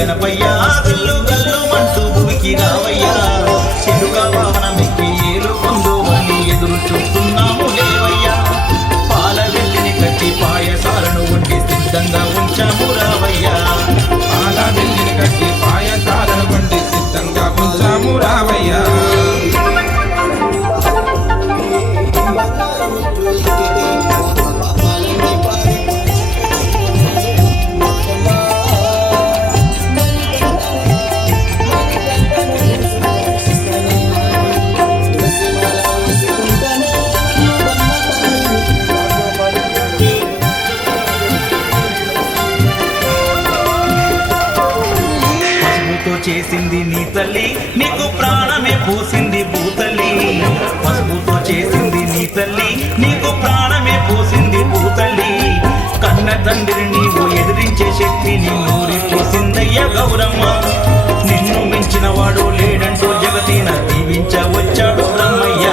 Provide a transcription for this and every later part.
గణపయ్యా గల్లు గల్లు మంటూ భూమికి రావయ్యా చిలుక వాహనమెక్కి ఏలు పొందువని ఎదురు చూస్తున్నాము లేవయ్యా పాల వెల్లిని కట్టి పాయసాలను వండి సిద్ధంగా ఉంచాము రావయ్యా పాల వెల్లిని కట్టి పాయసాలను వండి సిద్ధంగా ఉంచాము రావయ్యా చేసింది నీ తల్లి నీకు ప్రాణమే పోసింది భూతల్లి పసుపుతో చేసింది నీ తల్లి నీకు ప్రాణమే పోసింది భూతల్లి కన్న తండ్రిని నీవు ఎదిరించే శక్తి నీ నూరి పోసిందయ్య గౌరమ్మ నిన్ను మించిన వాడు లేడంటూ జగతిన దీవించవచ్చాడు బ్రహ్మయ్య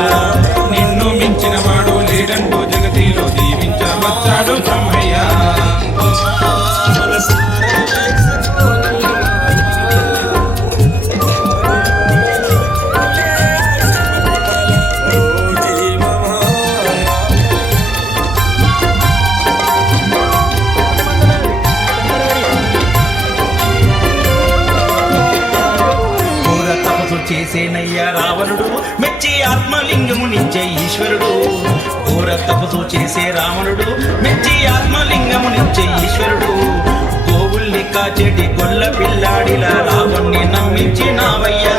నిన్ను మించిన వాడు లేడంటూ జగతిలో దీవించవచ్చాడు బ్రహ్మయ్య చేసేనయ్యా రావణుడు మెచ్చి ఆత్మలింగమునిచ్చే ఈశ్వరుడు ఘోర తపసు చేసే రావణుడు మెచ్చి ఆత్మలింగమునిచ్చే ఈశ్వరుడు గోవుల్ని కాచెటి గొల్ల పిల్లాడిలా రావణ్ణి నమ్మించినావయ్యా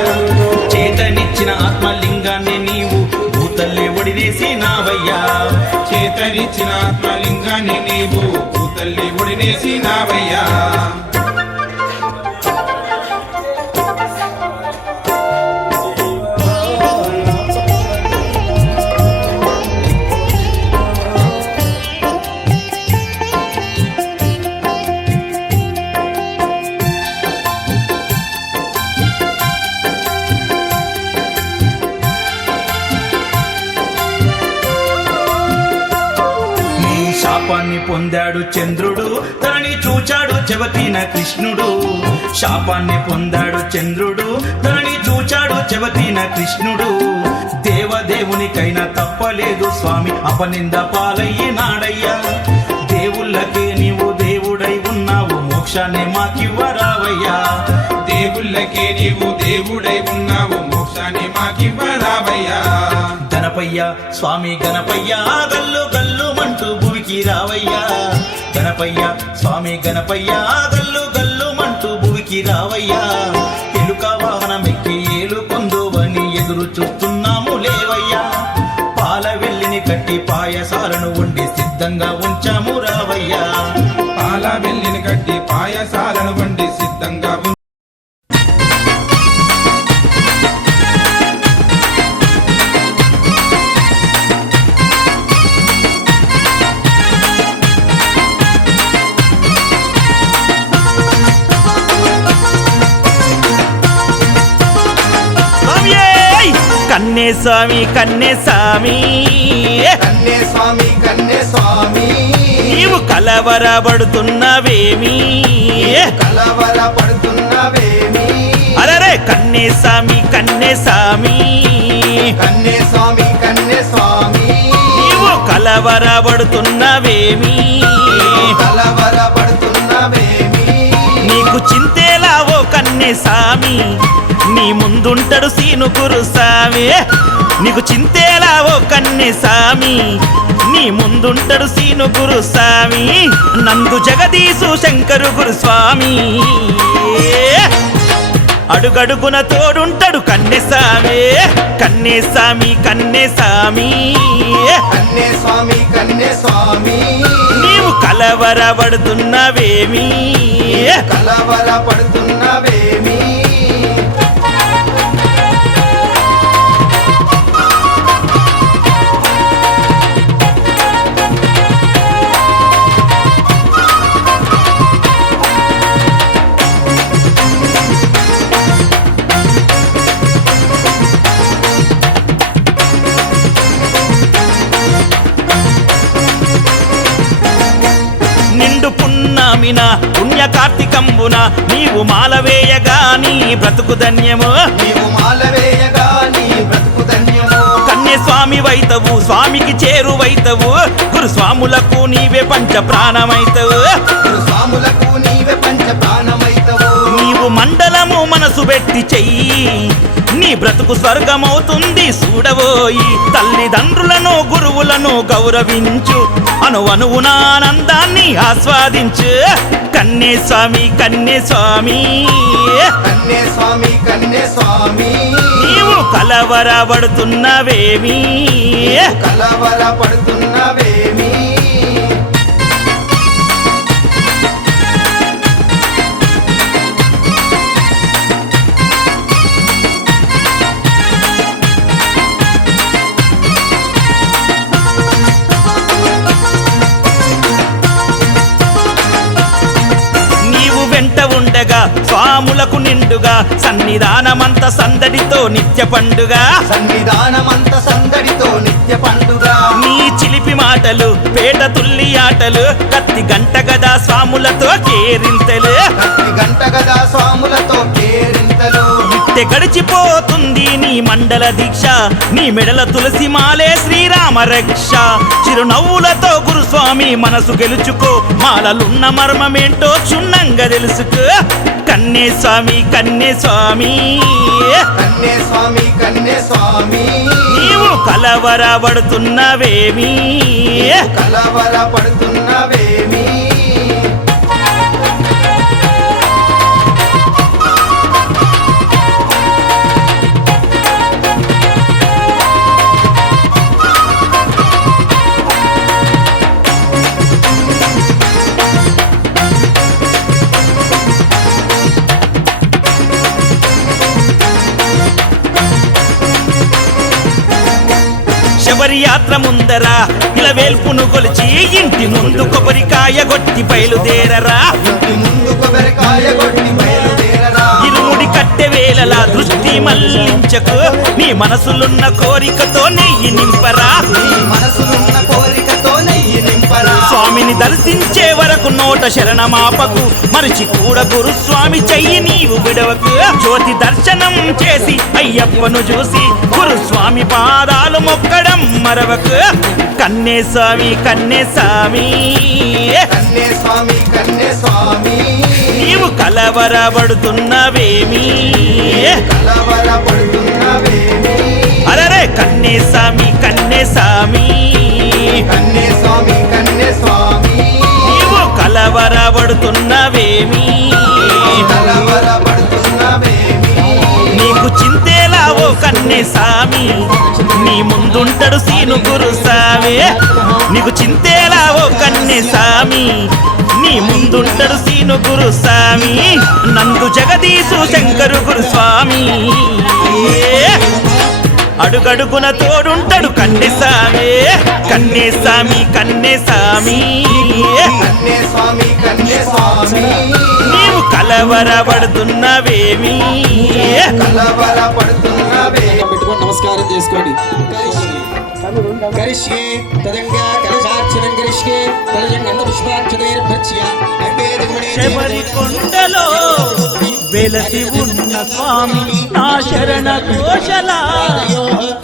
చేతనిచ్చిన ఆత్మలింగాన్ని నీవు భూతల్లి ఒడినేసినావయ్యా చేతనిచ్చిన ఆత్మలింగాన్ని నీవు భూతల్లి ఒడినేసినావయ్యా శాపాన్ని పొందాడు చంద్రుడు తనని చూచాడు చెవతిన కృష్ణుడు శాపాన్ని పొందాడు చంద్రుడు తనని చూచాడు చెవతిన కృష్ణుడు దేవదేవునికైనా తప్పలేదు స్వామి అపనింద పాలయ్యినాడయ్యా దేవుళ్ళకే నీవు దేవుడై ఉన్నావు మోక్షాన్ని మాకివ్వరావయ్యా దేవుళ్ళకే నీవు దేవుడై ఉన్నావు మోక్షాన్ని మాకివ్వరావయ్యా గణపయ్య స్వామి గణపయ్య గల్లు గల్లు మంటూ భూమికి రావయ్యా గణపయ్య స్వామి గణపయ్య గల్లు గల్లు మంటూ భూమికి రావయ్యా ఎలుక వాహనమెక్కి ఏలు పొందువని ఎదురు చూస్తున్నాము లేవయ్యా పాల వెల్లిని కట్టి పాయసాలను వండి సిద్ధంగా ఉంచాము రావయ్యా పాల వెల్లిని కట్టి పాయసాలను వండి సిద్ధంగా కన్నే స్వామి కన్నే స్వామి కన్నే స్వామి కన్నే స్వామి నీవు కలవరపడుతున్నవేమి కలవరపడుతున్నవేమి అరే కన్నే స్వామి కన్నే స్వామి కన్నే స్వామి కన్నే స్వామి నీవు కలవరపడుతున్నవేమి కలవరపడుతున్నవేమి నీకు చింతేలావో కన్నే స్వామి నీ ముందుంటడు సీనుకురు సామి నీకు చింతేలావో కన్నే సామి నీ ముందుంటడు సీనుకురు సామి నందు జగదీశు శంకరు గురుస్వామి అడుగడుగున తోడుంటడు కన్నే సామి కన్నే సామి కన్నే సామి కన్నే స్వామి కన్నే స్వామి నీవు కలవరపడుతున్నవేమి కలవరపడుతున్నవేమి పుణ్యకాల కార్తీకంబున నీవు మాలవేయగా నీ బ్రతుకు ధన్యము నీవు మాలవేయగా నీ బ్రతుకు ధన్యము కన్య స్వామి వైతవు స్వామికి చేరువైతవు గురుస్వాములకు నీవే పంచ ప్రాణమైతవు స్వాములకు నీవే పంచ ప్రాణమైతవు నీవు మండలము మనసు పెట్టి చెయ్యి నీ బ్రతుకు స్వర్గమవుతుంది చూడబోయి తల్లిదండ్రులను గురువులను గౌరవించు అణువణువున ఆనందాన్ని ఆస్వాదించు కన్నే స్వామి కన్నే స్వామి కన్నే స్వామి కన్నే స్వామి నీవు కలవరపడుతున్నవేమి కలవర పడుతున్నవేమి నీవు వెంట ఉండగా స్వాములకు నిండుగా సన్నిధానమంత సందడితో నిత్య పండుగ సన్నిధానమంత సందడితో నిత్య పండుగ నీ చిలిపి మాటలు పేట తుల్లి ఆటలు కత్తి గంట గదా స్వాములతో కేరింతలు కత్తి గంట గదా స్వాములతో కేరింతలు ఇట్టె గడిచిపోతుంది నీ మండల దీక్ష నీ మెడల తులసి మాలే శ్రీరామ రక్ష చిరునవ్వులతో గురుస్వామి మనసు గెలుచుకో మాలలున్న మర్మమేంటో క్షుణ్ణంగా తెలుసుకో కన్నే స్వామి కన్నే స్వామి కన్నే స్వామి కన్నే స్వామి నీవు కలవరపడుతున్నవేమి కలవర పడుతున్నవేమి శబరి యాత్ర ముందర ఇలా వేల్పును కొలిచి ఇంటి ముందు కొబ్బరికాయ గొట్టి బయలుదేరరా ఇంటి ముందు కొబ్బరికాయ కొట్టి బయలుదేరరా ఇరుముడి కట్టె వేళలా దృష్టి మళ్లించకు నీ మనసులున్న కోరికతో నెయ్యి నింపరా నీ మనసులున్న కోరికతో నెయ్యి నింపరా స్వామిని దర్శించే వరకు నోట శరణమాపకు మరిచి కూడా గురుస్వామి చెయ్యి నీవు విడవకు జ్యోతి దర్శనం చేసి అయ్యప్పను చూసి గురుస్వామి పాదాలు మొక్కడం మరవకు కన్నే స్వామి కన్నే స్వామి కన్నే స్వామి కన్నే స్వామి నీవు కలవరపడుతున్నవేమి కలవర పడుతున్నవేమి అరరే కన్నే స్వామి కన్నే స్వామి కన్నే స్వామి కన్నే స్వామి నీవు కలవరపడుతున్నవేమి కలవర పడుతున్నవేమి నీకు చింతేలా ఓ కన్నే స్వామి నీ ముందుంటడు సీను గురు స్వామి నీకు చింతేలా ఓ కన్నే స్వామి నీ ముందుంటడు సీను గురు స్వామి నందు జగదీశు శంకరు గురు స్వామి అడుగడుగున తోడుంటడు కన్నే స్వామి కన్నే స్వామి కన్నే స్వామి కన్నే స్వామి కన్నే స్వామి నీవు కలవరపడుతున్నవేమి కలవర పడుతున్నవేమి పెట్టుకొని నమస్కారం చేసుకోండి కరిష్యే తదంగా కలశార్చనం కరిష్యే తలజంగన్న పుష్పాక్షతైర్భక్ష్య శబరి కొండలో వెలసి ఉన్న స్వామి నా శరణ ఘోషల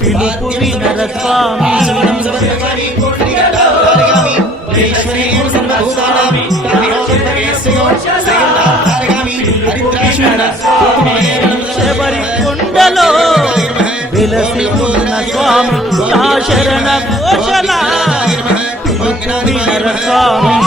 పిలుపు వినర స్వామి శబరి కొండలో వెలసి ఉన్న స్వామి నా శరణ ఘోషల పిలుపు వినర స్వామి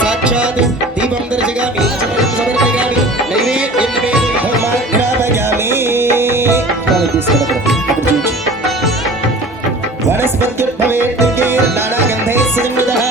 సాక్షాత్ దీపం దర్శయామి సమర్పయామి నైవేద్యం సమర్పయామి వనస్పత్యుద్భవే నానాగంధైः సమృద్ధः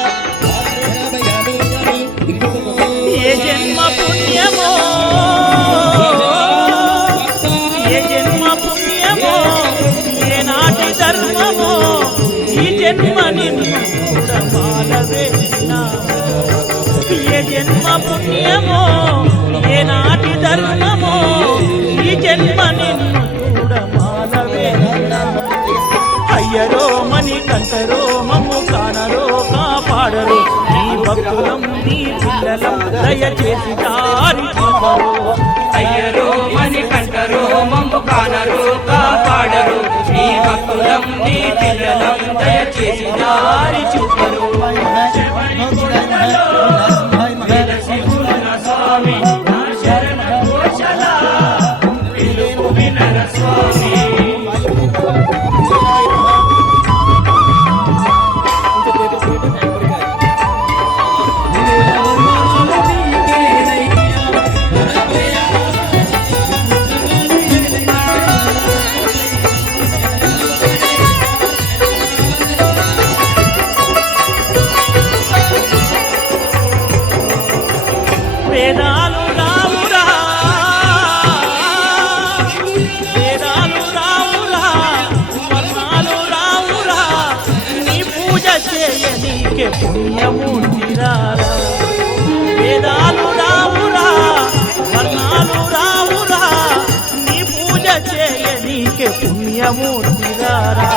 కంటరో మమ్ము కానరో కాపాడరు నీ భక్తులం నీ పిల్లలం దయచేసి దారి చూపరు అయ్యరో మని కంటరో మమ్ము కానరు కాపాడరు నీ భక్తులం నీ పిల్లలం దయచేసి దారి చూపరు స్వామి నా శరణ ఘోషల పిలుపు వినర స్వామి వేదాలు రావురా వేదాలు రావురా వర్ణాలు రావురా నీ పూజ చేయనీకే పుణ్యమూర్తిరారా వేదాలు రావురా వర్ణాలు రావురా నీ పూజ చేయనీకే పుణ్యమూర్తిరారా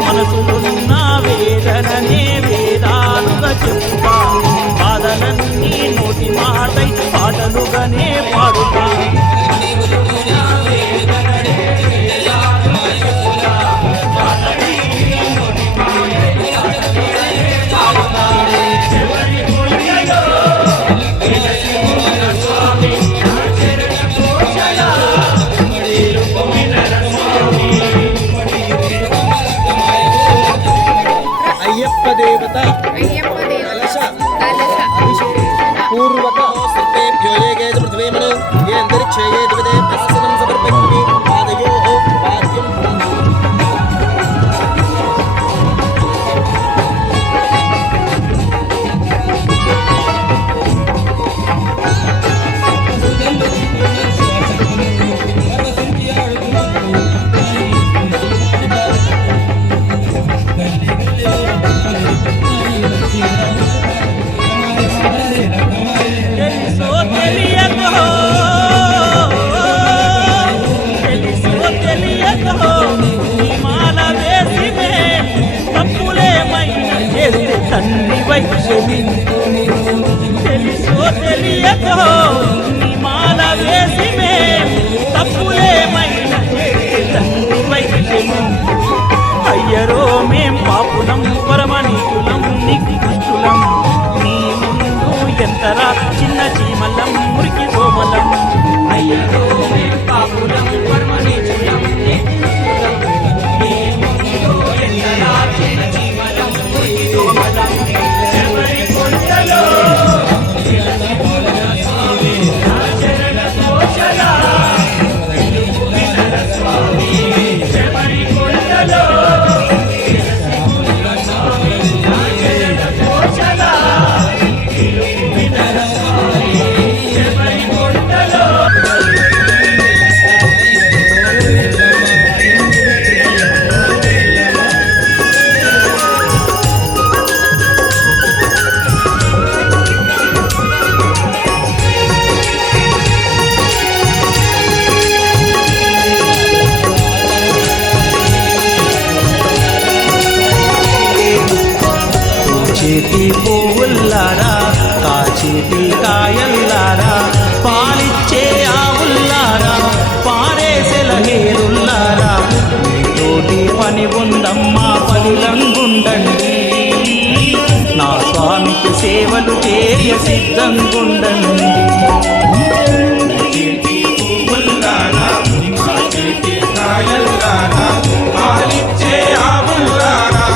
మనసులున్న వేదననే వేదాలుగా చెప్పుతా బాధలన్నీ నోటి మాటై పాటలుగానే పాడుతా అయ్యప్ప దేవత కలశ పూర్వక సర్వేభ్యో ఏకేజ పృథివీమను ఏ అంతరిక్షే ఏ దివదే ప్రసన్నం సమర్పయామి పాదయోః పాద్యం తెలుసో తెలియకో తెలుసో తెలియకో నీ మాల వేసిమే తప్పులేమైనా చేస్తే తండ్రి వైక్షమించు తెలుసో తెలియకో నీ మాల వేసిమే తప్పులేమైనా చేస్తే తండ్రి వైక్షమించు అయ్యరో మేం పాపులం పరమనీతులం నికృష్టులం నీ ముందు ఎంతరా చిన్న చీమలం మురికి సోమలం అయ్యరో మేం పాపులం పరమనీచులం నిత్యులం నీ ముందు ఎంతరా చిన్న చీమలం మురికి సోమలం శబరి కొండలో నా శరణ ఘోషల పిలుపు వినర స్వామి శబరి కొండలో చేతి పువ్వుల్లారా కాచేటి కాయల్లారా పాలిచ్చే ఆవుల్లారా పారేసెల హేరుల్లారా మీతోటి పని ఉందమ్మా పనులంగుండండి నా స్వామికి సేవలు చేయ సిద్ధంగుండండి చేతి పువ్వుల్లారా, మా చేతి కాయల్లారా, పాలిచ్చే ఆవుల్లారా,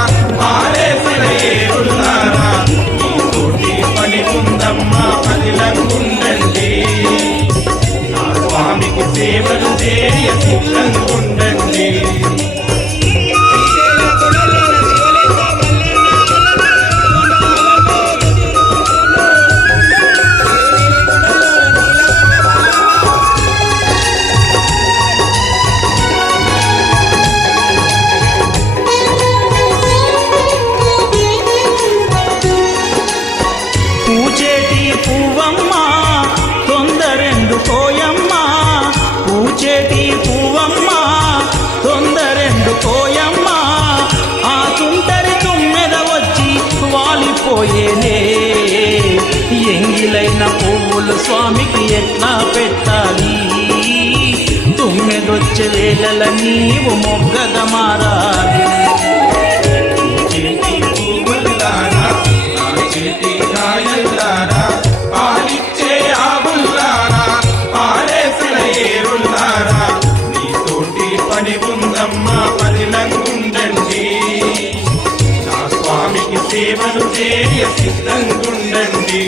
పారేసిన ఏరుల్లారా, మీతోటి పని ఉందమ్మా పనిలంగుండండి. నా స్వామికి సేవలు చేయ సిద్ధంగుండండి. పూచేటి పువ్వమ్మా తొందరెందుకోయమ్మా పూచేటి పువ్వమ్మా స్వామికి ఎట్లా పెట్టాలి తుమ్మెదొచ్చే వేళల నీవు మొగ్గద మారాలి చేతి పువ్వులారా నా చేతి కాయలారా పాలిచ్చే ఆవులారా పారేసిన ఏరులారా నీతోటి పని ఉందమ్మా పదిలంగుండండి నా స్వామికి సేవలు చేయ సిద్ధంగుండండి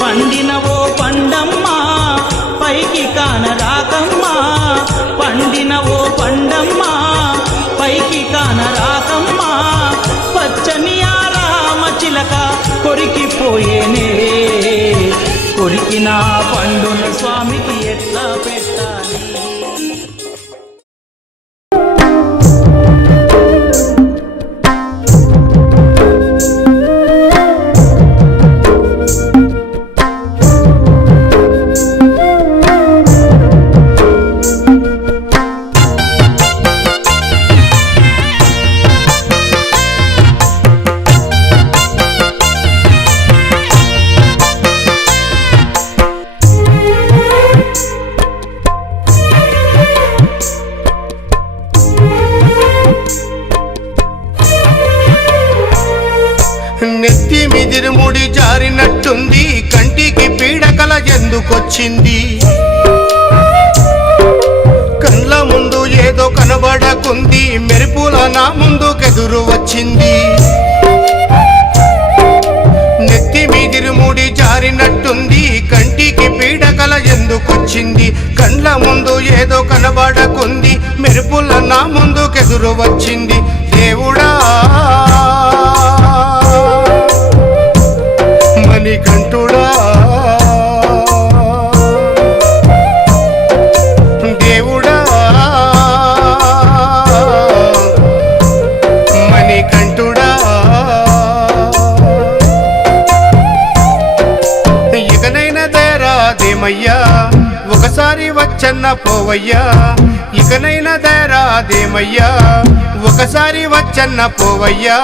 పండినవో పండమ్మా పైకి కానరాకమ్మా పండినవో పండమ్మా పైకి కానరాకమ్మా పచ్చని ఆ రామ చిలక కొరికిపోయేనే కొరికిన పండున స్వామికి ఎట్లా పెట్టాలి నెత్తి మిదిరుముడి జారినట్టుంది కంటికి పీడకల ఎందుకొచ్చింది కండ్ల ముందు ఏదో కనబడకుంది మెరుపుల నా ముందుకెదురు వచ్చింది నెత్తి మిదిరుముడి జారినట్టుంది కంటికి పీడకల ఎందుకొచ్చింది కండ్ల ముందు ఏదో కనబడకుంది మెరుపుల నా ముందుకెదురు వచ్చింది దేవుడా మణికంఠుడా దేవుడా మణికంఠుడా ఇకనైనా దేరాదేమయ్యా ఒకసారి వచ్చన్న పోవయ్యా ఇకనైనా దేరాదేమయ్యా ఒకసారి వచ్చన్న పోవయ్యా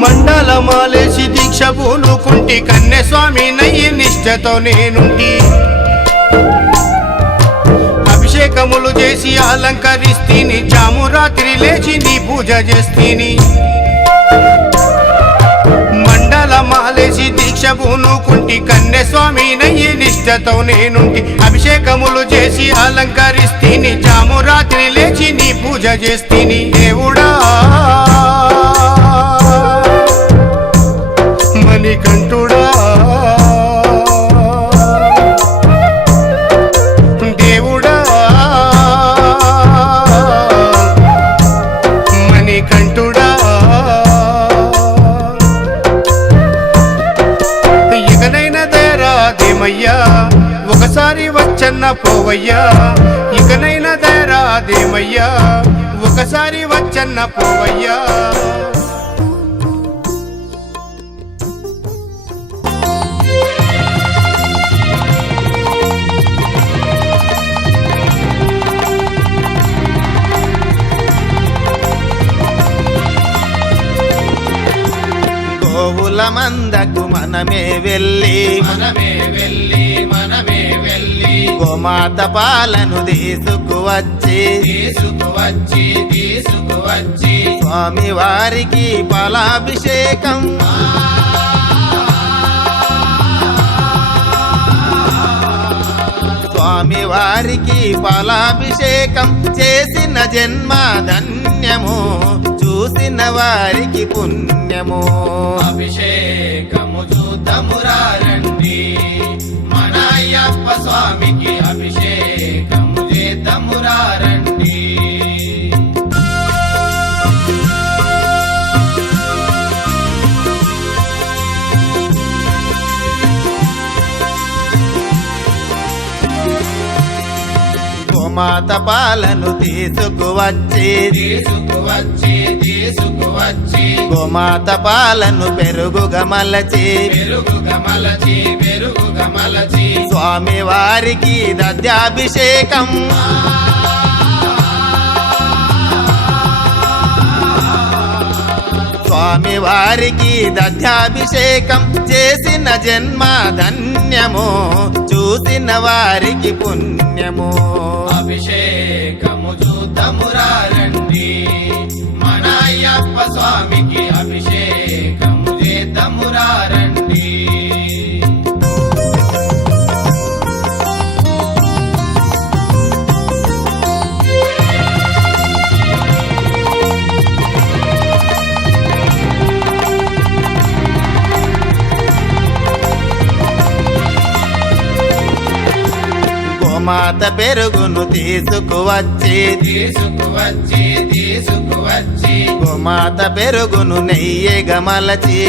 మండలమాలేసి దీక్ష పూనుకుంటి కన్నె స్వామి నయ్యి నిష్ఠతో నేనుంటి అభిషేకములు చేసి అలంకరిస్తీని జాము రాత్రి లేచి నీ పూజ చేస్తీని మండలమాలేసి దీక్ష పూనుకుంటి కన్నె స్వామి నయ్యి నిష్ఠతో నేనుంటి అభిషేకములు చేసి అలంకరిస్తీని జాము రాత్రి లేచి నీ పూజ చేస్తీని దేవుడా మణికంఠుడా దేవుడా మణికంఠుడా ఇకనైనా దేరాదేమయ్యా ఒకసారి వచ్చన్న పోవయ్యా ఇకనైనా దేరాదేమయ్యా ఒకసారి వచ్చన్న పోవయ్యా గోవుల మందకు మనమే వెళ్ళి గోమాత పాలను తీసుకువచ్చి స్వామి వారికి పాలాభిషేకం స్వామి స్వామి వారికి పాలాభిషేకం చేసిన జన్మ ధన్యము చూసిన వారికి పుణ్యము అభిషేకము చూద్దామురారండి మన అయ్యప్ప స్వామికి అభిషేకము చేద్దామురారండి గోమాత పాలను తీసుకువచ్చి గోమాత పాలను పెరుగుగా మలచి స్వామి వారికి దధ్యాభిషేకం స్వామి వారికి దధ్యాభిషేకం చేసిన జన్మ ధన్యము చూసిన వారికి పుణ్యము అభిషేకము చూద్దామురారండి మన అయ్యప్ప స్వామికి అభిషేకము చేద్దామురారండి గోమాత పెరుగును తీసుకువచ్చి గోమాత పెరుగును నెయ్యిగా మలచి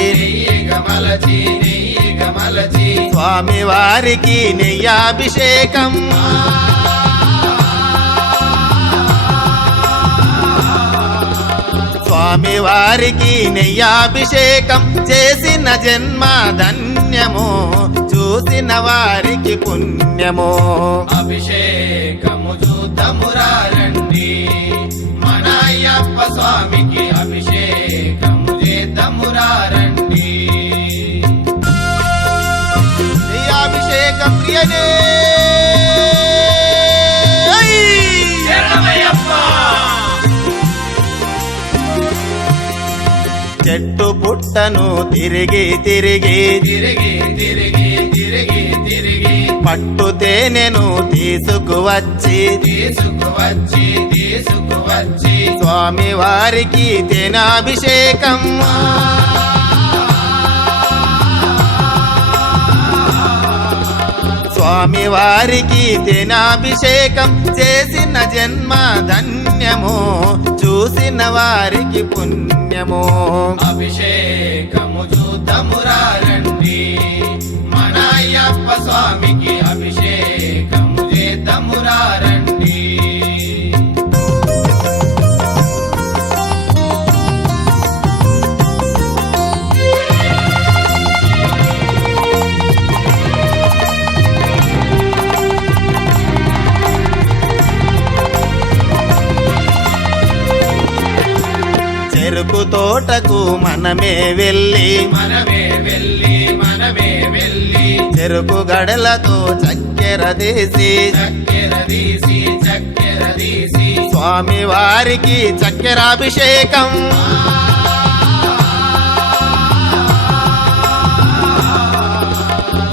స్వామి వారికి నెయ్యాభిషేకం స్వామి వారికి నెయ్యాభిషేకం చేసిన జన్మ ధన్యము చూసిన వారికి పుణ్యము అభిషేకము చూద్దామురారండి మన అయ్యప్ప స్వామికి అభిషేకము చేద్దామురారండి నెయ్యాభిషేక ప్రియనే చెట్టు పుట్టను తిరిగి పట్టు తేనెను తీసుకువచ్చి స్వామి వారికి తేనాభిషేకం స్వామి వారికి తేనాభిషేకం చేసిన జన్మ ధన్యము చూసిన వారికి పుణ్యము అభిషేకము చూద్దామురారండి మన అయ్యప్ప స్వామికి అభిషేకము చేద్దామురారండి చెరుకు తోటకు మనమే వెళ్ళి చెరుకు గడలతో చక్కెర తీసి స్వామి వారికి చక్కెరాభిషేకం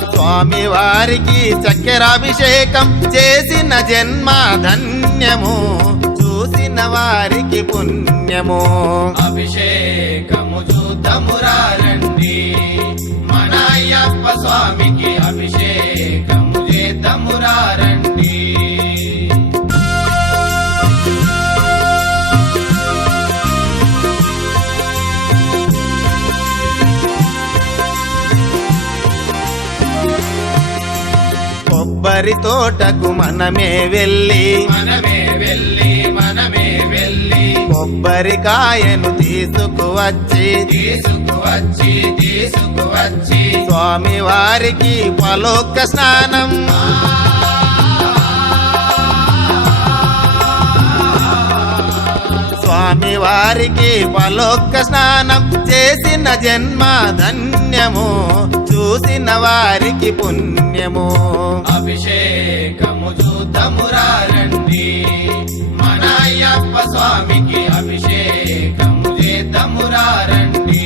స్వామి వారికి చక్కెరాభిషేకం చేసిన జన్మ ధన్యము చూసిన వారికి పుణ్యము అభిషేకము చూద్దామురారండి మన అయ్యప్ప స్వామికి అభిషేకము చేద్దామురారండి కొబ్బరి తోటకు మనమే వెళ్ళి కొబ్బరికాయను తీసుకువచ్చి స్వామి వారికి పలోక స్నానం స్వామి వారికి పలోక స్నానం చేసిన జన్మ ధన్యము చూసిన వారికి పుణ్యము అభిషేకము చూద్దామురారండి మన అయ్యప్ప స్వామికి అభిషేకము చేద్దామురారండి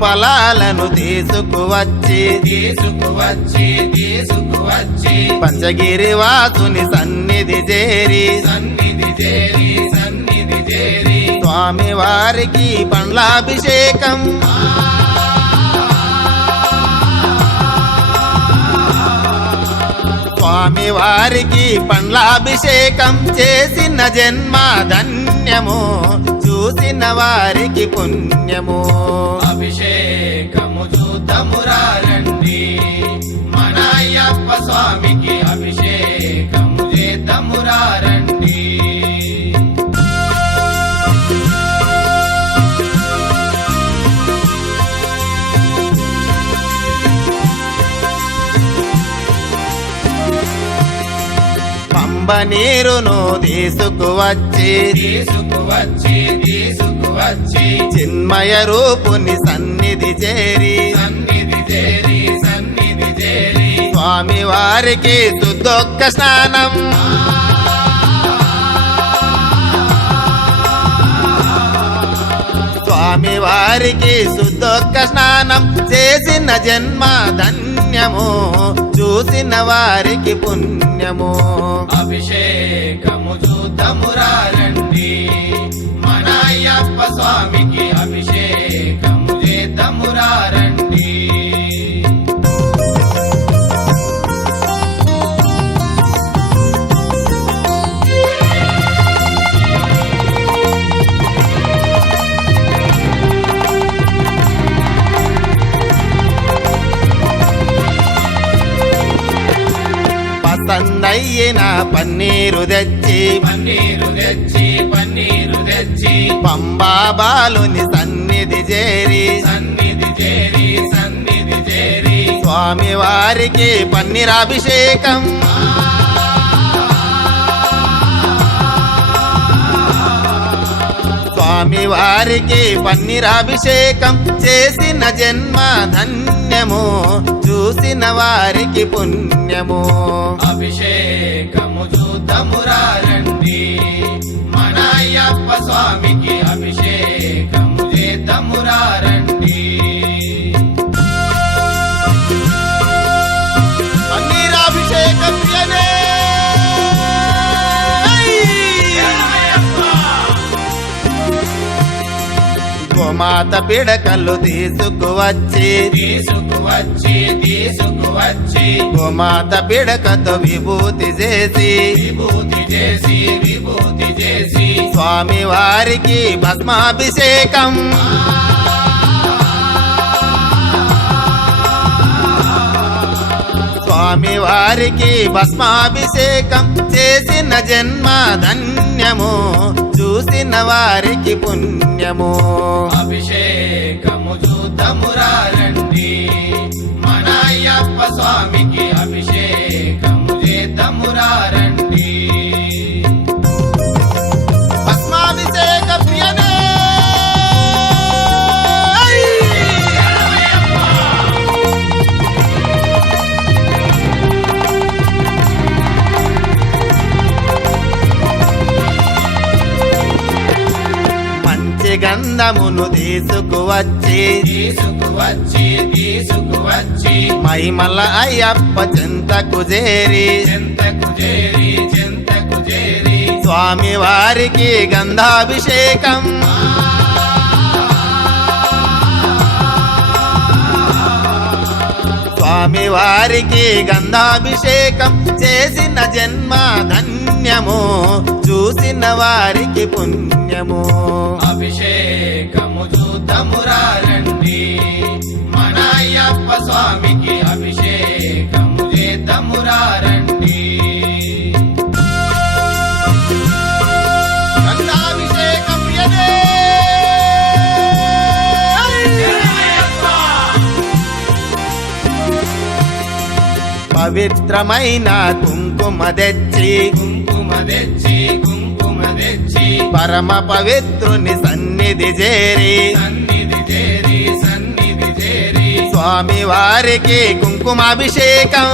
ఫలాలను తీసుకువచ్చి తీసుకువచ్చి పంచగిరి వాసుని సన్నిధి చేరి సన్నిధి చేరి స్వామి వారికి పండ్లాభిషేకం స్వామి వారికి పండ్లాభిషేకం చేసిన జన్మ ధన్యము చూసిన వారికి పుణ్యము అభిషేకము చూద్దామురారండి మన అయ్యప్ప స్వామికి అభిషేకము చేద్దామురారండి పంబ నీరును తీసుకువచ్చి చిన్మయ రూపుని సన్నిధి చేరి స్వామి వారికి శుద్ధొక్క స్నానం స్వామి వారికి శుద్ధొక్క స్నానం చేసిన జన్మ ధన్యము చూసిన వారికి పుణ్యము అభిషేకము చూద్దామురారండి మన అయ్యప్ప స్వామికి అభిషేకము చేద్దామురారండి పసందయ్యిన పన్నీరు తెచ్చి పంబా బాలుని సన్నిధి చేరి స్వామి వారికి పన్నీరాభిషేకం స్వామి వారికి పన్నీరాభిషేకం చేసిన జన్మ ధన్యము చూసిన వారికి పుణ్యము అభిషేకము చూద్దామురారండి మన అయ్యప్ప స్వామికి అభిషేకము చేద్దామురారండి పన్నీరాభిషేకం ప్రియనే గోమాత పిడకలు తీసుకువచ్చి గోమాత పిడకతో విభూతి చేసి స్వామి వారికి భస్మాభిషేకం స్వామి వారికి భస్మాభిషేకం చేసిన జన్మ ధన్యము చూసిన వారికి పుణ్యము అభిషేకము చూద్దామురారండి మన అయ్యప్ప స్వామికి అభిషేకము చేద్దామురారండి భస్మాభిషేక ప్రియనే మంచి గంధమును తీసుకువచ్చి మైమల అయ్యప్ప చెంతకు చేరి స్వామి వారికి గంధాభిషేకం స్వామి వారికి గంధాభిషేకం చేసిన జన్మ ధన్యము చూసిన వారికి పుణ్యము అభిషేకము చూద్దామురారండి మన అయ్యప్ప స్వామికి అభిషేకము చేద్దామురారండి గంధాభిషేక ప్రియనే పవిత్రమైన కుంకుమ తెచ్చి పరమ పవిత్రుని సన్నిధి చేరి స్వామి వారికి కుంకుమాభిషేకం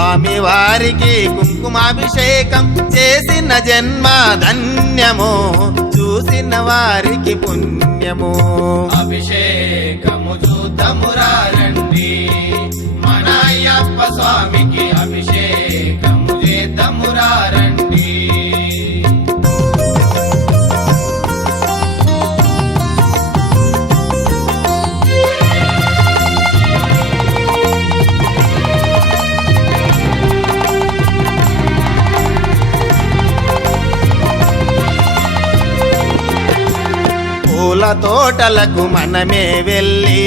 స్వామి వారికి కుంకుమాభిషేకం చేసిన జన్మ ధన్యము చూసిన వారికి పుణ్యము అభిషేకము చూద్దామురారండి మన అయ్యప్ప స్వామికి అభిషేకము చేద్దామురారండి పూల తోటలకు మనమే వెళ్ళి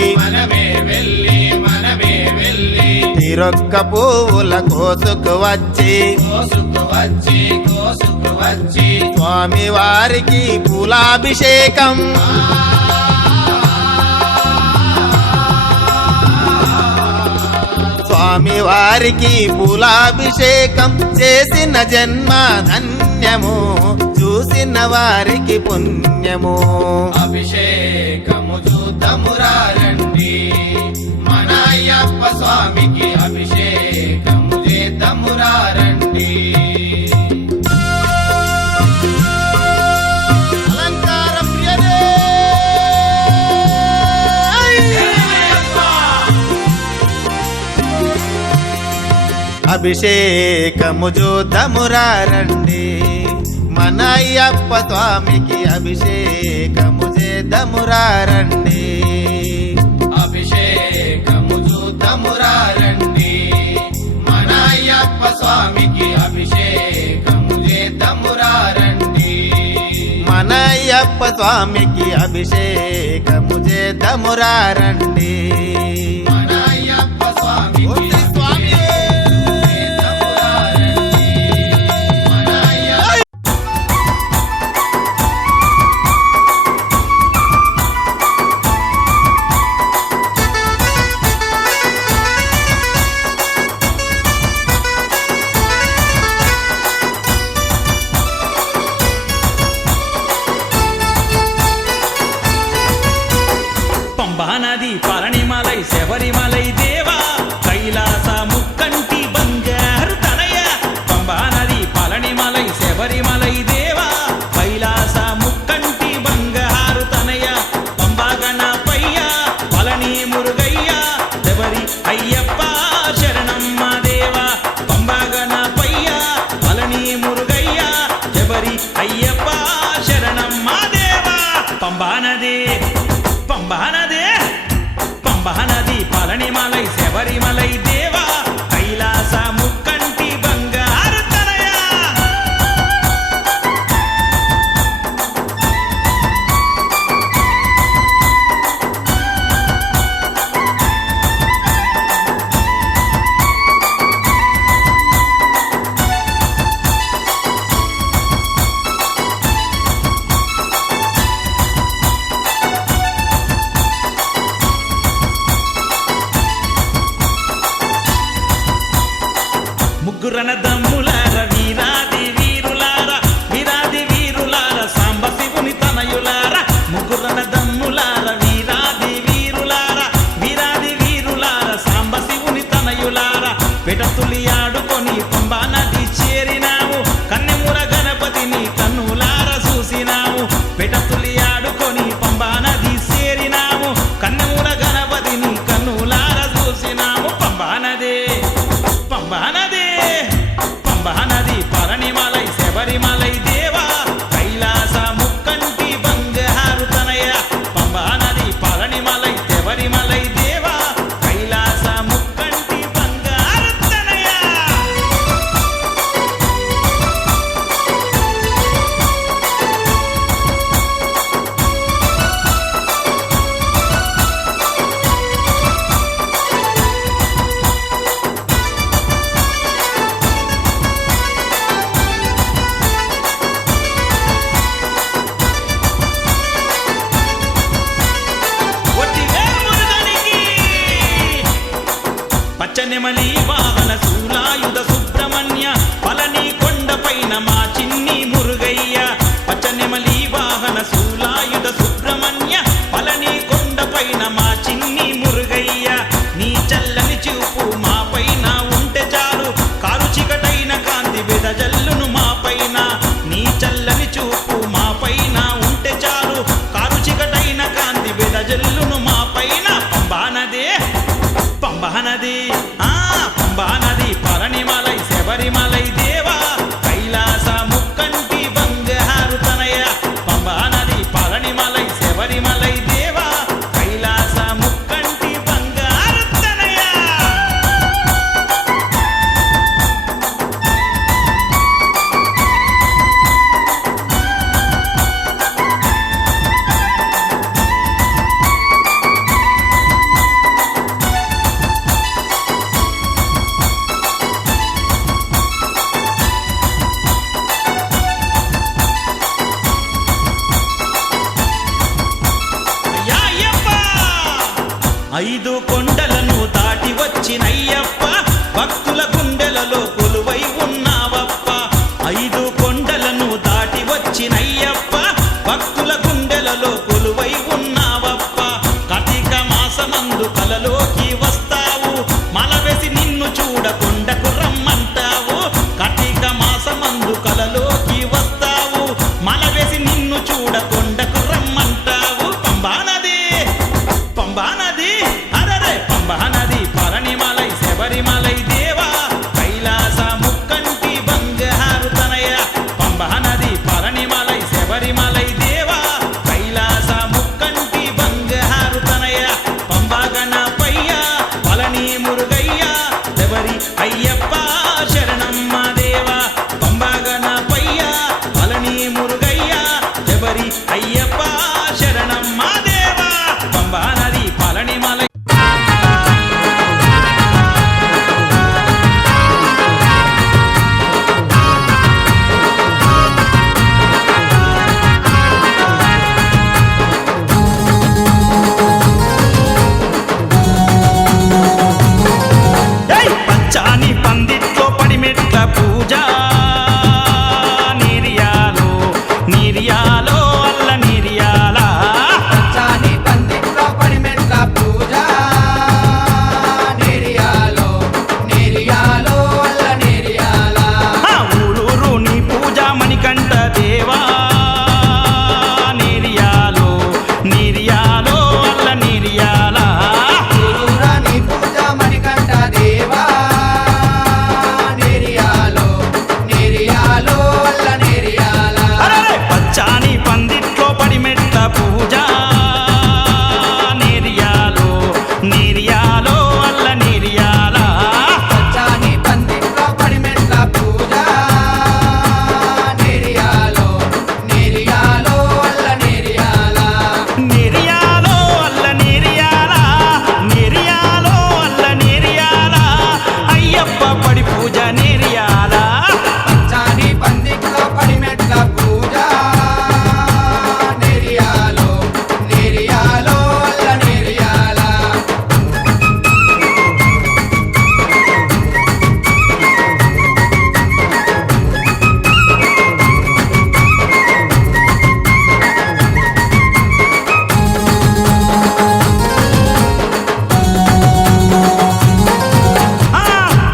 తిరొక్క పువ్వుల కోసుకు వచ్చి స్వామి వారికి పూలాభిషేకం స్వామి వారికి పూలాభిషేకం చేసిన జన్మ ధన్యము చూసిన వారికి పుణ్యము అభిషేకము చూద్దామురారండి మన అయ్యప్ప స్వామికి అభిషేకము చేద్దామురారండి అలంకార ప్రియరే అభిషేకము చూద్దామురారండి మన అయ్యప్ప స్వామికి అభిషేకము చేద్దామురారండి అభిషేకము చూద్దామురారండి మన అయ్యప్ప స్వామికి అభిషేకము చేద్దామురారండి మన అయ్యప్ప స్వామికి అభిషేకము చేద్దామురారండి మన అయ్యప్ప స్వామికి పంబానది పళనిమలై శబరిమలై దేవా కైలాస ముక్కంటి బంగారు తనయ పంబానది పళనిమలై శబరిమలై దేవా కైలాస ముక్కంటి బంగారు తనయ పంబాగణపయ్య పళని మురుగయ్య శబరి అయ్యప్ప శరణమ్మ దేవా పంబాగణపయ్య పళని మురుగయ్య శబరి అయ్యప్ప శరణమ్మ దేవా పంబానది పంబహనది పళనిమలై శబరిమలై దేవా కైలాస ముక్కంటి బంగారు తనయ ముగ్గురన దమ్ములార వీరాది వీరులార సాంబ శివుని తనయులార ముగ్గురన దమ్ములార వీరాది వీరులార సాంబ శివుని తనయులార పెడతులి ఆడుకొని పంబా నది చేరినాము కన్నెముర గణపతిని కన్నులార చూసినాము పెడతులి ఆడుకొని పంబా నది చేరినాము కన్నెముర గణపతిని కన్నులార చూసినాము పంబానది పళనిమలై శబరిమలై దేవా కైలాస ముక్కంటి బంగారు తనయ పంబానది పళనిమలై శబరిమలై దేవా కైలాస ముక్కంటి బంగారు తనయ పచ్చనెమలి వాహన శూలాయుధ సుబ్రహ్మణ్య పళని కొండపైన మా చిన్ని మురుగయ్య పచ్చనెమలి వాహన శూలాయుధ సుబ్రహ్మణ్య పళని కొండపైన మా చిన్ని మురుగయ్య నీ చల్లని చూపు మా పైన ఉంటే చాలు నది పంబా నది పళనిమలై శబరిమలై దేవా కైలాస ముక్కంటి బంగారు తనయ పంబా నది పళనిమలై శబరిమలై దేవా కైలాస ముక్కంటి బంగారు తనయ ఐదు కొండలను దాటి వచ్చినయ్యప్ప భక్తుల గుండెలలో కొలువై ఉన్నావప్ప ఐదు కొండలను దాటి వచ్చినయ్యప్ప భక్తుల గుండెలలో కొలువై ఉన్నావప్ప కార్తీక మాసమందు కలలోకి వస్తావు మలవెసి నిన్ను చూడ కొండకు రమ్మంటావు కార్తీక మాసమందు కలలోకి వస్తావు మలవెసి నిన్ను చూడ కొండకు రమ్మంటావు పంబా నది పంబా నది పళనిమలై శబరిమలై దేవా కైలాస ముక్కంటి బంగారు తనయ పంబా నది పళనిమలై శబరిమలై దేవా కైలాస ముక్కంటి బంగారు తనయ పంబా గణపయ్య పళని మురుగయ్య శబరి అయ్యప్ప శరణమ్మ దేవా పంబా గణపయ్య పళని మురుగయ్య శబరి అయ్యప్ప శరణమ్మ దేవా పంబా నది పళనిమలై పచ్చాని పందిట్లో పడిమెట్ల పూజ నీరియాలో నీరియాలో అల్ల నీరియాల పచ్చాని పందిట్లో పడిమెట్ల పూజ నేరియాలో నేరియాలో అల్ల నేరియాల ఊరూరు నీ పూజ మణికంఠ దేవా నీరియాలో నీరియాలో అల్ల నీరియాల ఊరూరాని పూజ మణికంఠ దేవా నేరియాలో నేరియాలో అల్ల నేరియాల పచ్చాని పందిట్లో పడిమెట్ల పూజ నీరియాలో నీరియాలో అల్ల నీరియాల పచ్చాని పందిట్లో పడిమెట్ల పూజ నేరియాలో నేరియాలో అల్ల నేరియాల నీరియాలో అల్ల నీరియాల నీరియాలో అల్ల నీరియాల అయ్యప్ప పడి పూజ నీరియాల పచ్చాని పందిట్లో పడిమెట్ల పూజ నేరియాలో నేరియాలో అల్ల నేరియాల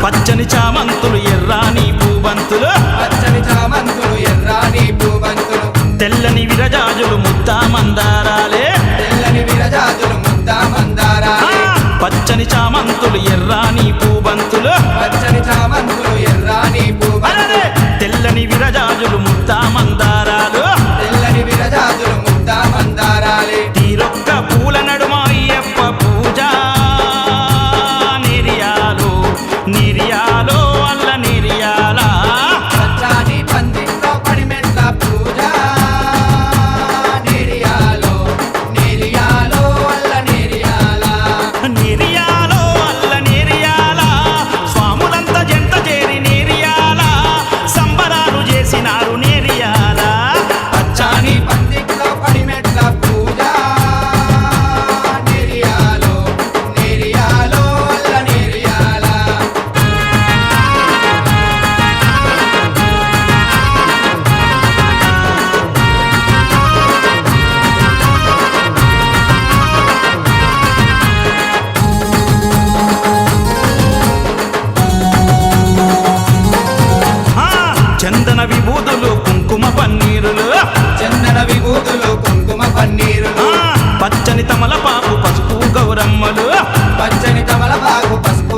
పచ్చని చామంతులు ఎర్రాని పూబంతులు పచ్చని చామంతులు ఎర్రాని పూబంతులు తెల్లని విరజాజులు ముద్దా మందారాలే తెల్లని విరజాజులు ముద్ద మందారాలే పచ్చని చామంతులు ఎర్రాని పూబంతులు పచ్చని చామంతులు ఎర్రాని పూబంతులు తెల్లని విరజాజులు ముద్దా మందారాలు తెల్లని విరజాజులు ముద్ద మందారాలే తీరొక్క పూల నడుమ అయ్యప్ప పూజ నీరియాలో నీరియాలో అల్ల నీరియాల పచ్చాని పందిట్లో పడిమెట్ల పూజ నేరియాలో నేరియాలో అల్ల నేరియాల నీరియాలో అల్ల నీరియాల స్వాములంతా జంట చేరి నీరియాల సంబరాలు చేసినారు నీరియాల పచ్చాని పందిట్లో పడిమెట్ల పూజ నేరియాలో నేరియాలో అల్ల నేరియాల చందన విభూతులు కుంకుమ పన్నీరులు చందన విభూతులు కుంకుమ పన్నీరులు పచ్చని తమలపాకు పసుపు గౌరమ్మలు పచ్చని తమలపాకు పసుపు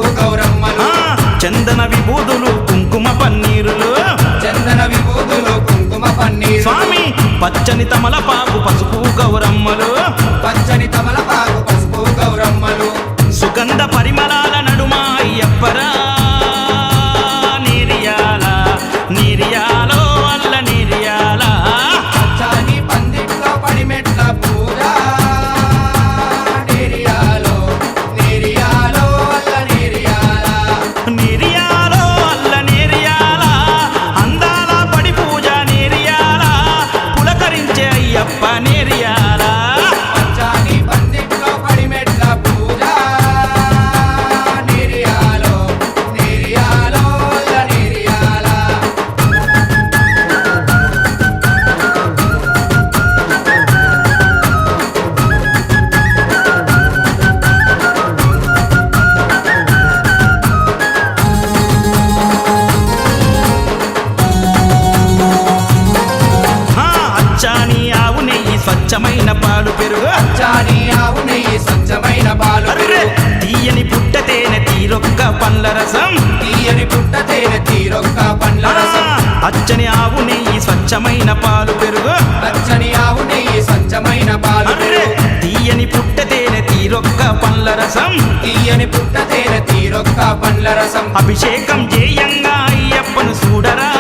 పండ్ల రసం తీయని పుట్ట తేనె తీరొక్క పండ్ల రసం అచ్చని ఆవు నెయ్యి స్వచ్ఛమైన పాలు పెరుగు పచ్చని ఆవు నెయ్యి స్వచ్ఛమైన పాలు అర్రే! తీయని పుట్ట తేనె తీరొక్క పండ్ల రసం తీయని పుట్ట తేనె తీరొక్క పండ్ల రసం అభిషేకం చేయంగా అయ్యప్పను చూడరా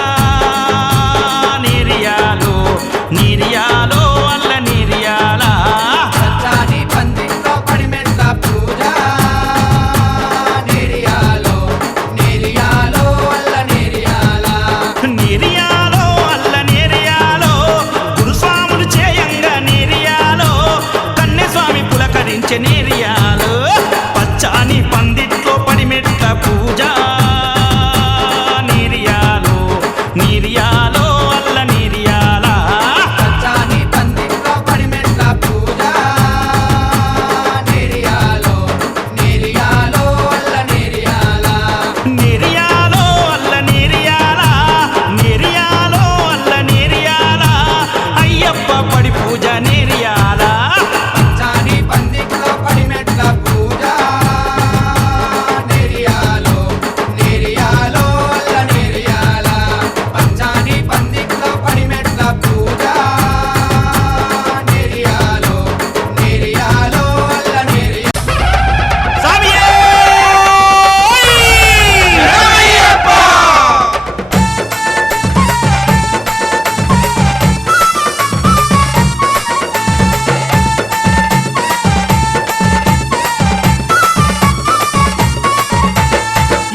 నీరియాలో నీరియాలో అల్ల నీరియాలా సజ్జాని పందిట్లో పడిమెట్ల పూజ నేరియాలో నేరియాలో అల్ల నేరియాలా నీరియాలో అల్ల నీరియాలో గురుస్వాములు చేయంగా నీరియాలో కన్యస్వామి పులకరించే నీరియాలో పచ్చాని పందిట్లో పడిమెట్ల పూజ నీరియాలో నీరియాలో అల్ల నీరియాలా సజ్జాని పందిట్లో పడిమెట్ల పూజ నేరియాలో నేరియాలో అల్ల నేరియాలా నీరియాలో అల్ల నీరియాలా నీరియాలో అల్ల నీరియాలా అయ్యప్ప పడి పూజ నీరియాలా పచ్చాని పందిట్లో పడిమెట్ల పూజ నేరియాలో నేరియాలో అల్ల నేరియాలా పచ్చాని పందిట్లో పడిమెట్ల పూజ నేరియాలో నేరియాలో అల్ల నేరియాలా స్వామియే!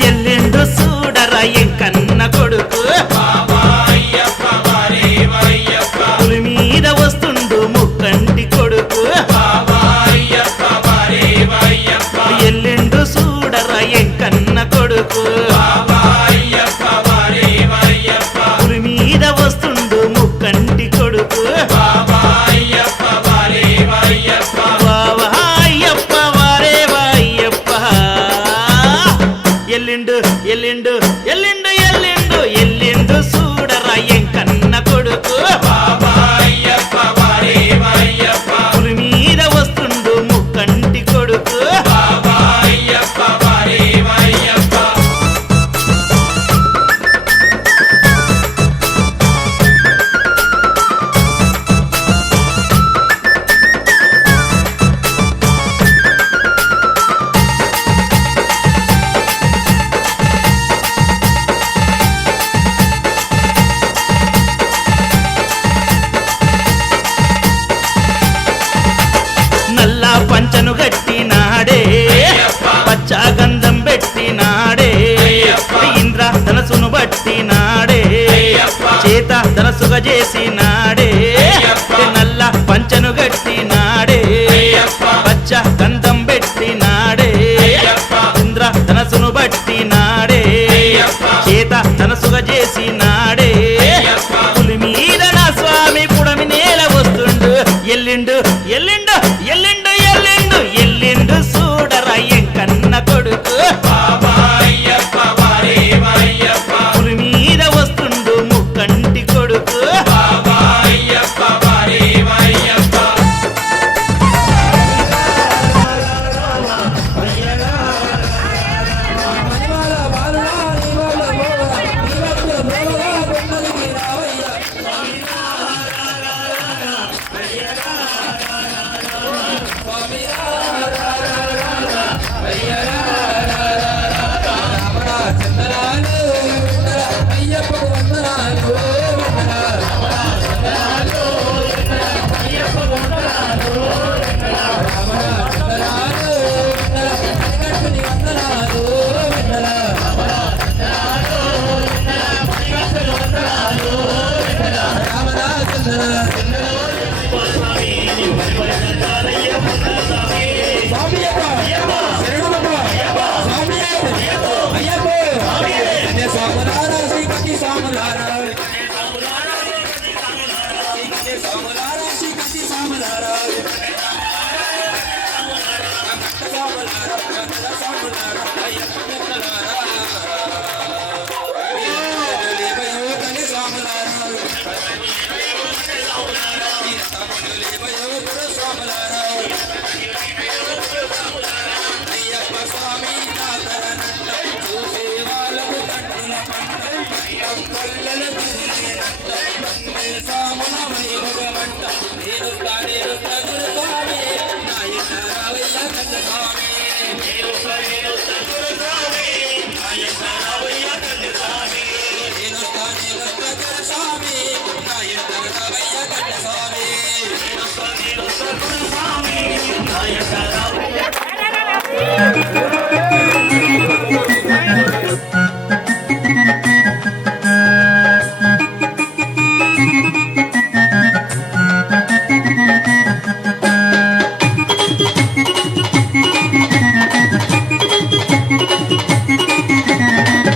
ఎల్లెండు చూడరా ఎంకన్న కొడుకు పులి మీద వస్తుండు ముక్కంటి కొడుకు ఎల్లెండు చూడరా ఎంకన్న కొడుకు పులి మీద వస్తుండు ముక్కంటి కొడుకు బావా అయ్యప్ప వారే వాయ్యప్ప ఎల్లిండు ఎల్లిండు ఎల్లిండు ఎల్లిండు ఎల్లిండు చూడరా ఎంకన్న కొడుకు పులి మీద వస్తుండు ముక్కంటి కొడుకు నల్ల పంచను గట్టినాడే పచ్చ గంధం పెట్టినాడే ఇంద్ర ధనసును బట్టినాడే చేత ధనసుగా చేసినాడే నల్ల పంచను గట్టినాడే పచ్చ గంధం పెట్టినాడే ఇంద్ర ధనసును బట్టినాడే చేత ధనసుగా చేసినాడే పులి మీద నా స్వామి పుడమి నేల వస్తుండు ఎల్లిండు ఎల్లిండు ఎల్లిండు ఎల్లిండు ఎల్లిండు చూడరా ఎంకన్న కొడుకు పులి మీద వస్తుండు ముక్కంటి కొడుకు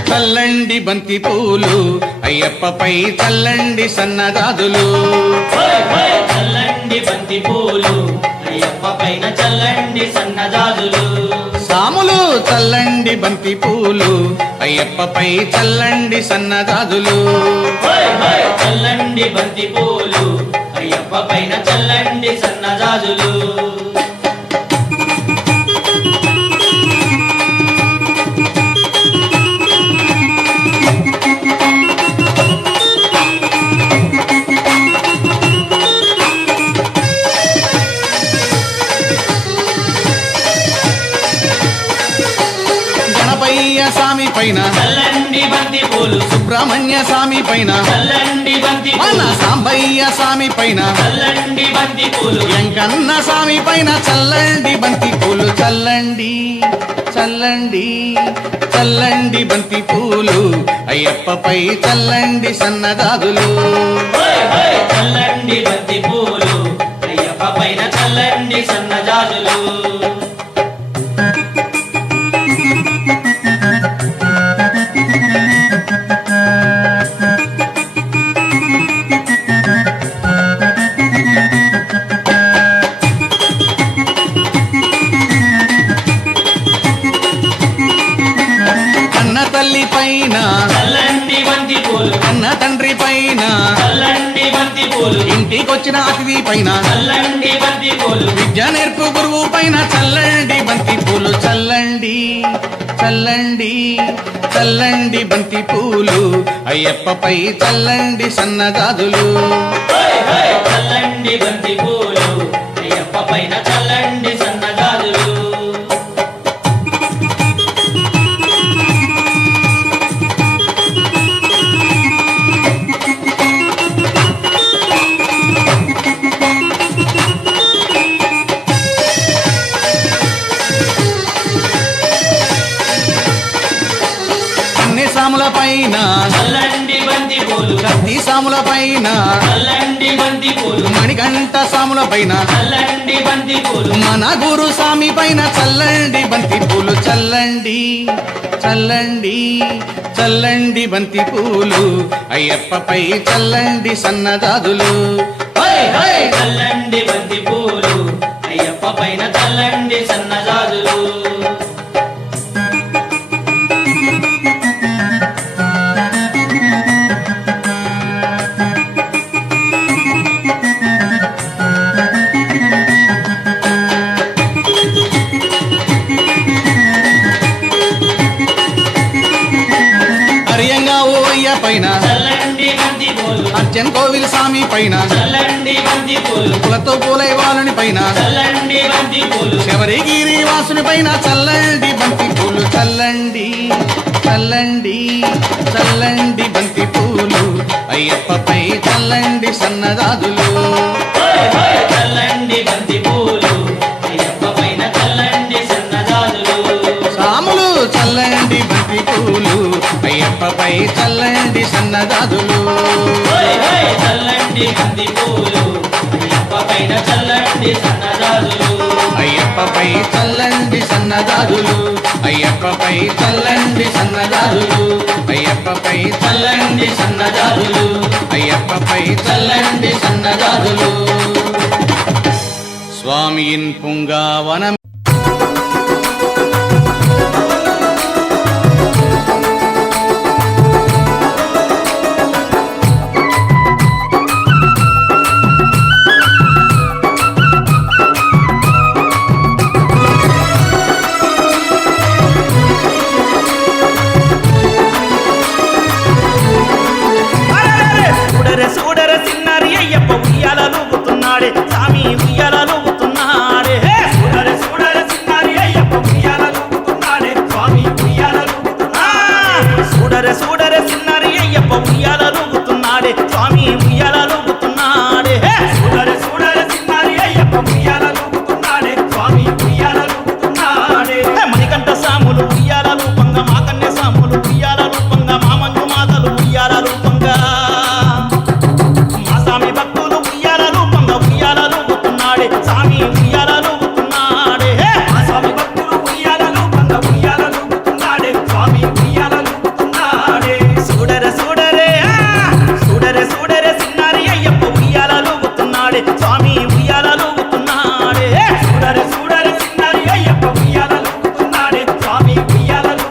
చల్లండి బంతి పూలు అయ్యప్పపై చల్లండి సన్నదాదులు చల్లండి బంతి పూలు అయ్యప్ప పైన చల్లండి సన్నజాజులు సాములు చల్లండి బంతి పూలు అయ్యప్పపై చల్లండి సన్నదాదులు చల్లండి బంతి పూలు అయ్యప్ప పైన చల్లండి సన్నజాజులు గణపయ్య స్వామి పైన చల్లండి బంతి పూలు సుబ్రహ్మణ్య స్వామి పైన చల్లండి బంతి మన పూలు సాంబయ్య స్వామి పైన చల్లండి బంతి పూలు వెంకన్న స్వామి పైన చల్లండి బంతి పూలు చల్లండి చల్లండి చల్లండి బంతి పూలు అయ్యప్పపై చల్లండి సన్నదాదులు చల్లండి బంతి పూలు అయ్యప్ప పైన చల్లండి సన్నజాజులు కన్న తల్లి పైన చల్లండి బంతి పూలు కన్న తండ్రి పైన చల్లండి బంతి పూలు ఇంటికొచ్చిన అతిథి పైన చల్లండి బంతి పూలు విద్య నేర్పు గురువు పైన చల్లండి బంతి పూలు చల్లండి చల్లండి చల్లండి బంతి పూలు అయ్యప్పపై చల్లండి సన్నదాదులు చల్లండి బంతి పూలు అయ్యప్ప పైన చల్లండి సన్నజాజులు అన్ని సాముల పైన చల్లండి బంతి పూలు కత్తి సాముల పైన చల్లండి బంతి పూలు మణికంఠ సాముల పైన చల్లండి బంతి పూలు మన గురు స్వామి పైన చల్లండి బంతి పూలు చల్లండి చల్లండి చల్లండి బంతి పూలు అయ్యప్పపై చల్లండి సన్నదాదులు చల్లండి బంతి పూలు అయ్యప్ప పైన చల్లండి సన్నజాజులు హరియంగా ఓ అయ్య పైన చల్లండి బంతి పూలు అర్జన్ కోవిల్ స్వామి పైన చల్లండి బంతి పూలు కులతో పూలై వాలుని పైన చల్లండి బంతి పూలు శబరిగిరి వాసుని పైన చల్లండి బంతి పూలు చల్లండి చల్లండి చల్లండి బంతి పూలు అయ్యప్పపై చల్లండి సన్నదాదులు చల్లండి బంతి పూలు అయ్యప్ప పైన చల్లండి సన్నజాజులు సాములు చల్లండి బంతి పూలు అయ్యప్పపై చల్లండి సన్నదాదులు చల్లండి బంతి పూలు అయ్యప్ప పైన చల్లండి సన్నజాజులు అయ్యప్పపై చల్లండి సన్నదాదులు అయ్యప్పపై చల్లండి సన్నదాదులు అయ్యప్పపై చల్లండి సన్నదాదులు అయ్యప్పపై చల్లండి సన్నదాదులు స్వామియిన్ పుంగావనం స్వామి ఉయ్యాలూగుతున్నాడే చూడరే చూడరే చిన్నారి అయ్యప్ప ఉయ్యాలూగుతున్నాడే స్వామి ఉయ్యాలూగుతున్నాడే చూడరే చూడరే చిన్నారి అయ్యప్ప ఉయ్యాలూగుతున్నాడే స్వామి ఉయ్యాలూగుతున్నాడే చూడరే చూడరే చిన్నారి అయ్యప్ప ఉయ్యాలూగుతున్నాడే స్వామి ఉయ్యాలూగుతున్నాడే మణికంఠ సాములు ఉయ్యాల రూపంగా మా కన్య సాములు ఉయ్యాల రూపంగా మా మంజు మాతలు ఉయ్యాల రూపంగా మా స్వామి భక్తులు ఉయ్యాల రూపంగా ఉయ్యాలూగుతున్నాడే స్వామి ఉయ్యాలూగుతున్నాడే మా స్వామి భక్తులు ఉయ్యాల రూపంగా ఉయ్యాలూగుతున్నాడే స్వామి ఉయ్యాలూగుతున్నాడే చూడరే చూడరే చూడరే చూడరే చిన్నారి అయ్యప్ప ఉయ్యాలూగుతున్నాడే స్వామి ఉయ్యాలూగుతున్నాడే చూడరే చూడరే చిన్నారి అయ్యప్ప ఉయ్యాలూగుతున్నాడే స్వామి ఉయ్యాలూగుతున్నాడే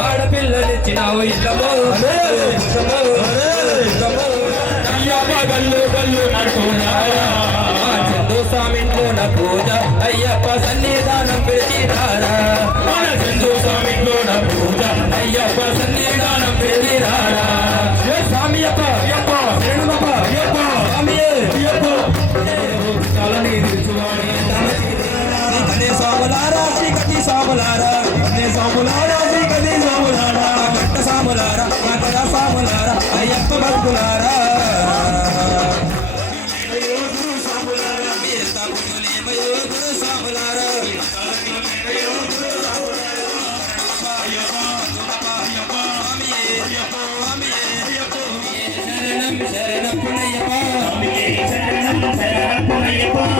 ఆడపిల్లనిచ్చినావు ఇష్టమో గల్లు గల్లు చందు స్వామిలో నా పూజ అయ్యప్ప సన్నిధానం పెరిచిరారా చందు స్వామిలో నా పూజ అయ్యప్ప సన్నిధానం పెరిచిరారా స్వామి అప్ప అయ్యప్ప రేణుమప్ప అయ్యప్ప స్వామి అయ్యప్ప కాలని తెలుసువాణి కనే సాములారా శ్రీకటి సాములారా కనే సాములారా శ్రీకటి సాములారా కట్ట సాములారా కట్ట సాములారా అయ్యప్ప భక్తులారా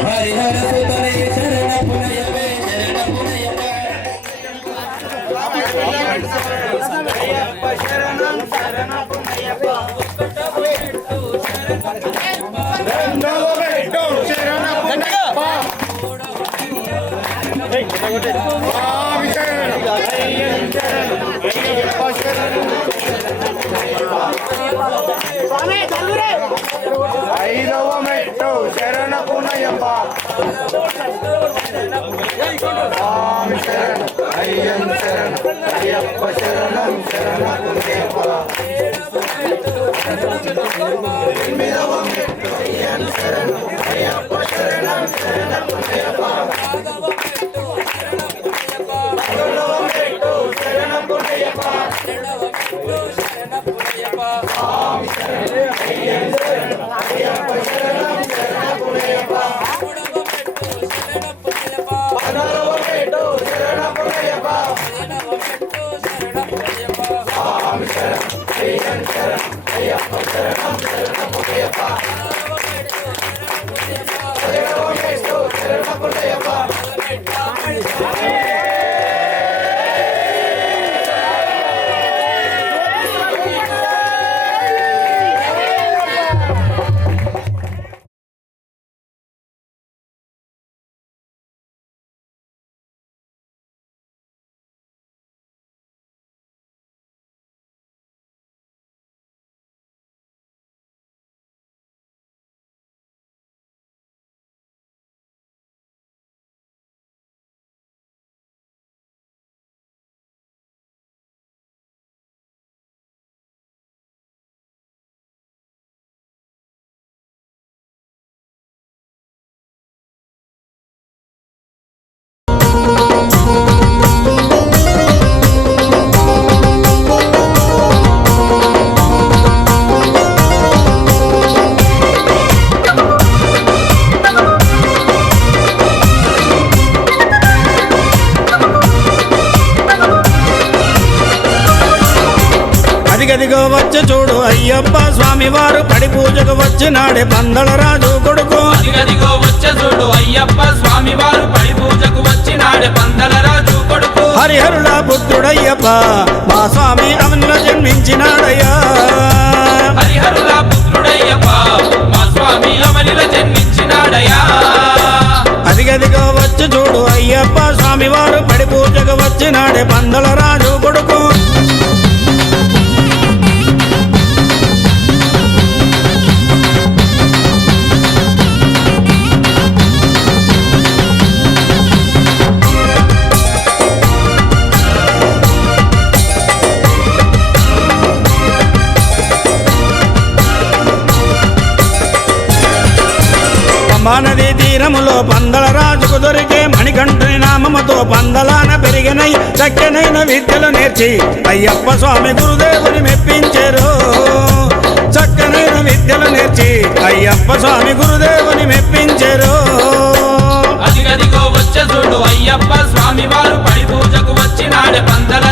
హరిహర సుతనే శరణ పునయమే శరణ పునయమే శరణం శరణం పునయప్ప అదిగదిగో వచ్చి చూడు అయ్యప్ప స్వామి వారు పడి పూజకు వచ్చినాడే పందల రాజు కొడుకు. అదిగదిగో వచ్చే చూడు అయ్యప్ప స్వామి వారు పడి పూజకు వచ్చినాడే పందల రాజు కొడుకు. హరిహరుల పుత్రుడయ్యప్ప మా స్వామి అవనిలో జన్మించినాడయ్యా. హరిహరుల పుత్రుడయ్యప్ప మా స్వామి అవనిలో జన్మించినాడయ్యా. అదిగదిగో వచ్చి చూడు అయ్యప్ప స్వామి వారు పడి పూజకు వచ్చినాడే పందల రాజు కొడుకు. నది తీరములో పందల రాజుకు దొరికే మణికంఠుని నామముతో పందలాన పెరిగినై చక్కనైన విద్యలు నేర్చి అయ్యప్ప స్వామి గురుదేవుని మెప్పించారు. చక్కనైన విద్యలు నేర్చి అయ్యప్ప స్వామి గురుదేవుని మెప్పించారు. అదిగదిగో వచ్చే చూడు అయ్యప్ప స్వామి వారు పడి పూజకు వచ్చినాడే పందల